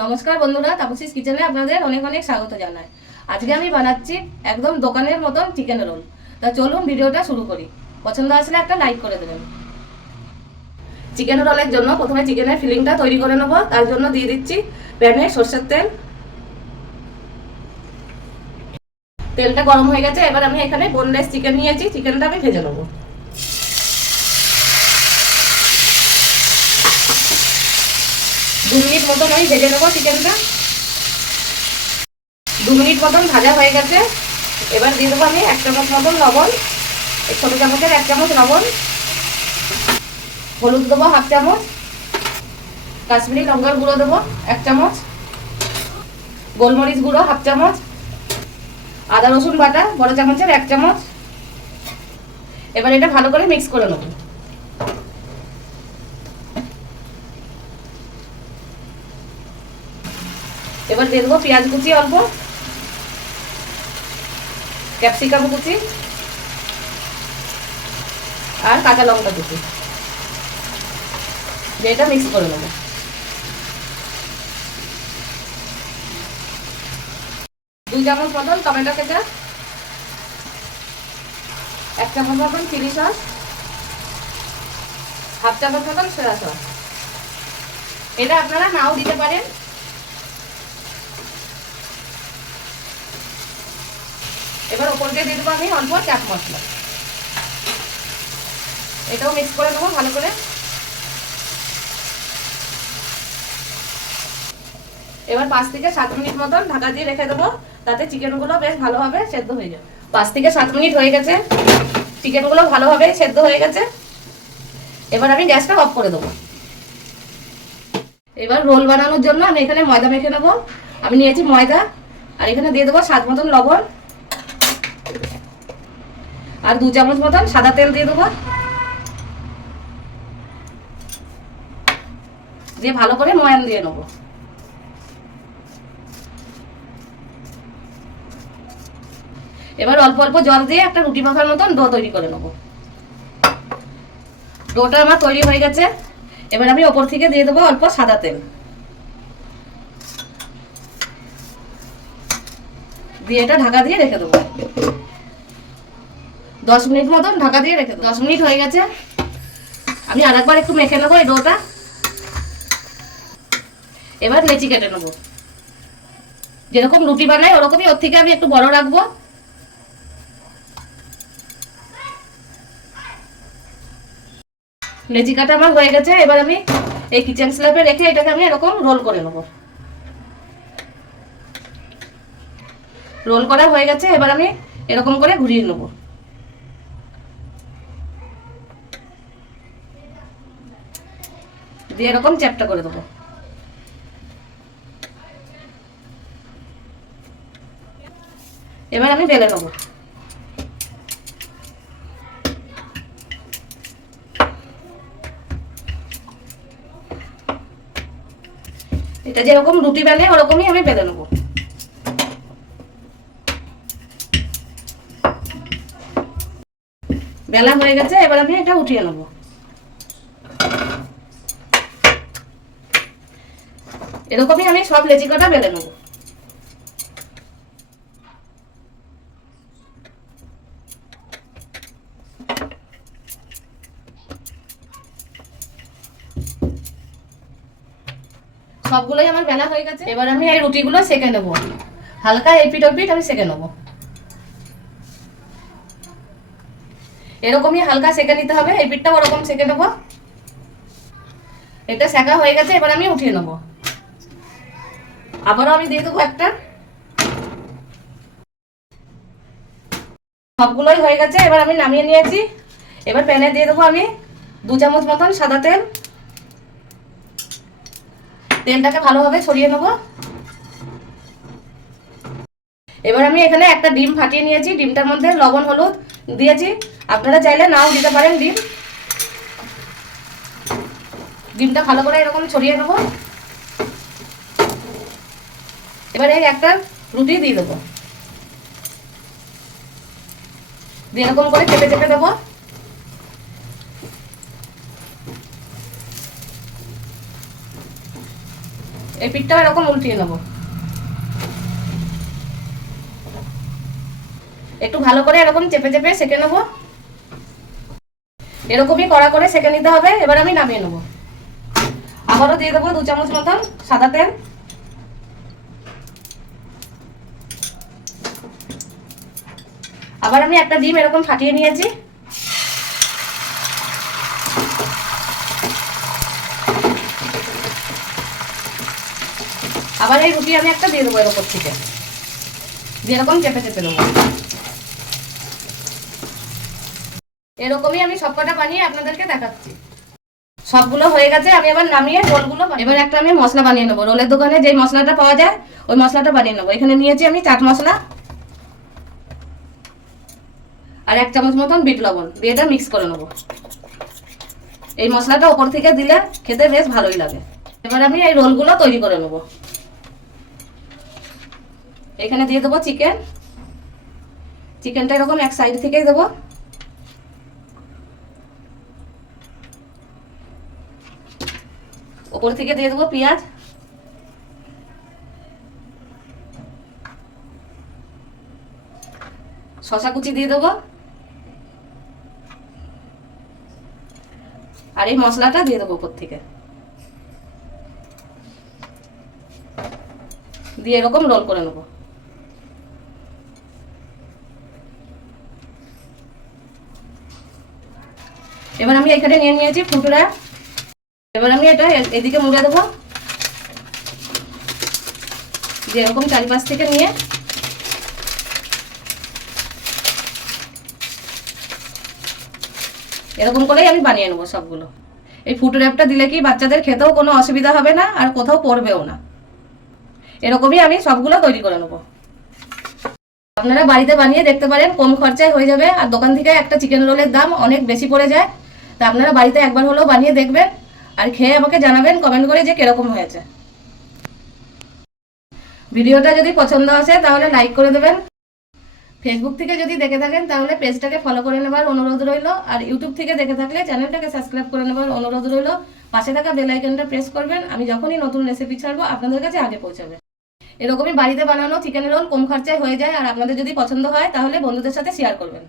নমস্কার বন্ধুরা, তাপসিস কিচেনে আপনাদের অনেক অনেক স্বাগত জানাই। আজকে আমি বানাচ্ছি একদম দোকানের মতন চিকেন রোল তা চলুন ভিডিওটা শুরু করি। পছন্দ আসলে একটা লাইক করে দেবেন। চিকেন রোলের জন্য প্রথমে চিকেনের ফিলিংটা তৈরি করে নেব। তার জন্য দিয়ে দিচ্ছি প্যানে সর্ষের তেল। তেলটা গরম হয়ে গেছে, এবার আমি এখানে বোনলেস চিকেন নিয়েছি। চিকেনটা আমি ভেজে নেব। দু মিনিট মতন আমি ভেজে নেব চিকেনটা। দু মিনিট মতন ভাজা হয়ে গেছে। এবার দিয়ে দেবো আমি এক চামচ মতন লবণ, এই ছোটো চামচের এক চামচ লবণ। হলুদ দেবো হাফ চামচ। কাশ্মীরি লঙ্কার গুঁড়ো দেবো এক চামচ। গোলমরিচ গুঁড়ো হাফ চামচ। আদা রসুন বাটা বড় চামচের এক চামচ। এবার এটা ভালো করে মিক্স করে নেব। এবার দিয়ে দেবো পেঁয়াজ কুচি অল্প, ক্যাপসিকাম কুচি আর কাঁচা লঙ্কা কুচি। এটা মিক্স করে নেব। দুই চামচ মতন টমেটো কেচাপ, এক চামচ মতন চিলি সস, হাফ চামচ মতন সোয়া সস এটা আপনারা নাও দিতে পারেন। এবার ওপর দিয়ে দিয়ে দেবো আমি অল্প চাট মশলা। এটাও মিক্স করে দেবো ভালো করে। এবার পাঁচ থেকে সাত মিনিট মতন ঢাকা দিয়ে রেখে দেবো, তাতে চিকেনগুলো বেশ ভালোভাবে সেদ্ধ হয়ে যাবে। পাঁচ থেকে সাত মিনিট হয়ে গেছে। চিকেনগুলো ভালোভাবে সেদ্ধ হয়ে গেছে। এবার আমি গ্যাসটা অফ করে দেবো। এবার রোল বানানোর জন্য আমি এখানে ময়দা মেখে নেব। আমি নিয়েছি ময়দা, আর এখানে দিয়ে দেবো স্বাদ মতন লবণ। আর দু চামচ মতন সাদা তেল দিয়ে দেবো। দিয়ে ভালো করে ময়ান দিয়ে নেব। এবার অল্প অল্প জল দিয়ে একটা রুটি মাখার মতন ডো তৈরি করে নেব। ডোটা আমার তৈরি হয়ে গেছে। এবার আমি ওপর থেকে দিয়ে দেবো অল্প সাদা তেল। দিয়ে এটা ঢাকা দিয়ে রেখে দেবো। দশ মিনিট মতন ঢাকা দিয়ে রেখে দশ মিনিট হয়ে গেছে। আমি আর একবার একটু মেখে নেব এই ডোটা। এবার লেচি কেটে নেব। যেরকম রুটি বানাই ওরকমই ওর থেকে আমি একটু বড় রাখব। লেচি কাটা আমার হয়ে গেছে। এবার আমি এই কিচেন স্ল্যাপে রেখে এটাকে আমি এরকম রোল করে নেব। রোল করা হয়ে গেছে। এবার আমি এরকম করে ঘুরিয়ে নেব। দিয়ে এরকম চ্যাপটা করে দেবো। এবার আমি বেলে নেব। এটা যেরকম রুটি বেলে, ওরকমই আমি বেলে নেব। বেলা হয়ে গেছে, এবার আমি এটা উঠিয়ে নেব। এরকমই আমি সব লেচি কটা বেলে নেব। সবগুলোই আমার বেলা হয়ে গেছে। এবার আমি এই রুটিগুলো সেকে নেব। হালকা এপিট ওপিট আমি সেকে নেব। এরকমই হালকা সেকে নিতে হবে পিঠটা ওরকম সেকে নেব। এটা সেকা হয়ে গেছে, এবার আমি উঠিয়ে নেব। আবারও আমি দিয়ে দেবো একটা। সবগুলোই হয়ে গেছে, এবার আমি নামিয়ে নিয়েছি। এবার প্যানে দিয়ে দেবো আমি দু চামচ মতন সাদা তেল। তেলটাকে ভালোভাবে ছড়িয়ে নেব। এবার আমি এখানে একটা ডিম ফাটিয়ে নিয়েছি। ডিমটার মধ্যে লবণ, হলুদ দিয়েছি। আপনারা চাইলে নাও দিতে পারেন ডিম। ডিমটা ভালো করে এরকম ছড়িয়ে নেব। এবারে একটা রুটি দিয়ে দেবো। দিয়ে এরকম করে চেপে চেপে দেবো। এই পিঠটা এরকম উল্টিয়ে নেব একটু ভালো করে এরকম চেপে চেপে সেকে নেব। এরকমই কড়া করে সেকে নিতে হবে। এবার আমি নামিয়ে নেব। আবারও দিয়ে দেবো দু চামচ মতন সাদা তেল। আবার আমি একটা ডিম এরকম ফাটিয়ে নিয়েছি। আবার এই রুটি আমি একটা দিয়ে দেবো এর ওপর থেকে। দিয়ে এরকম চেপে চেপে দেবো। এরকমই আমি সবকটা বানিয়ে আপনাদেরকে দেখাচ্ছি। সবগুলো হয়ে গেছে, আমি এবার নামিয়ে রোলগুলো এবার একটা আমি মশলা বানিয়ে নেব। রোলের দোকানে যেই মশলাটা পাওয়া যায়, ওই মশলাটা বানিয়ে নেব। এখানে নিয়েছি আমি চাট মশলা। আর এক চামচ মতন বিট লবণ দিয়ে এটা মিক্স করে নেব। এই মশলাটা ওপর থেকে দিলে খেতে বেশ ভালোই লাগে। এবার আমি এই রোলগুলো তৈরি করে নেব। এখানে দিয়ে দেবো চিকেন চিকেনটা এরকম এক সাইড থেকেই দেবো। ওপর থেকে দিয়ে দেবো পেঁয়াজ। শশা কুচি দিয়ে দেবো। আর এই মশলাটা দিয়ে দেবো ওপর থেকে। দিয়ে এরকম রোল করে নেব। এবার আমি এখানে নিয়ে নিয়েছি ফুটুরা। এবার আমি এটা এদিকে মুড়ে দেবো। যে এরকম চারিপাশ থেকে নিয়ে এরকম করেই আমি বানিয়ে নেব সবগুলো। এই ফুটো র্যাপটা দিলে কি বাচ্চাদের খেতেও কোনো অসুবিধা হবে না আর কোথাও পড়বেও না। এরকমই আমি সবগুলো তৈরি করে নেব। আপনারা বাড়িতে বানিয়ে দেখতে পারেন কম খরচায় হয়ে যাবে আর দোকান থেকে একটা চিকেন রোলের দাম অনেক বেশি পড়ে যায়। তা আপনারা বাড়িতে একবার হলেও বানিয়ে দেখবেন আর খেয়ে আমাকে জানাবেন কমেন্ট করে যে কীরকম হয়েছে। ভিডিওটা যদি পছন্দ আসে তাহলে লাইক করে দেবেন। ফেসবুক থেকে যদি দেখে থাকেন, তাহলে পেজটাকে ফলো করে নেবার অনুরোধ রইল। আর ইউটিউব থেকে দেখে থাকলে চ্যানেলটাকে সাবস্ক্রাইব করে নেবার অনুরোধ রইল। পাশে থাকা বেল আইকনটা প্রেস করবেন, আমি যখনই নতুন রেসিপি ছাড়বো, আপনাদের কাছে আগে পৌঁছাবে। এরকমই বাড়িতে বানানো চিকেন রোল কম খরচায় হয়ে যায়, আর আপনাদের যদি পছন্দ হয়, তাহলে বন্ধুদের সাথে শেয়ার করবেন।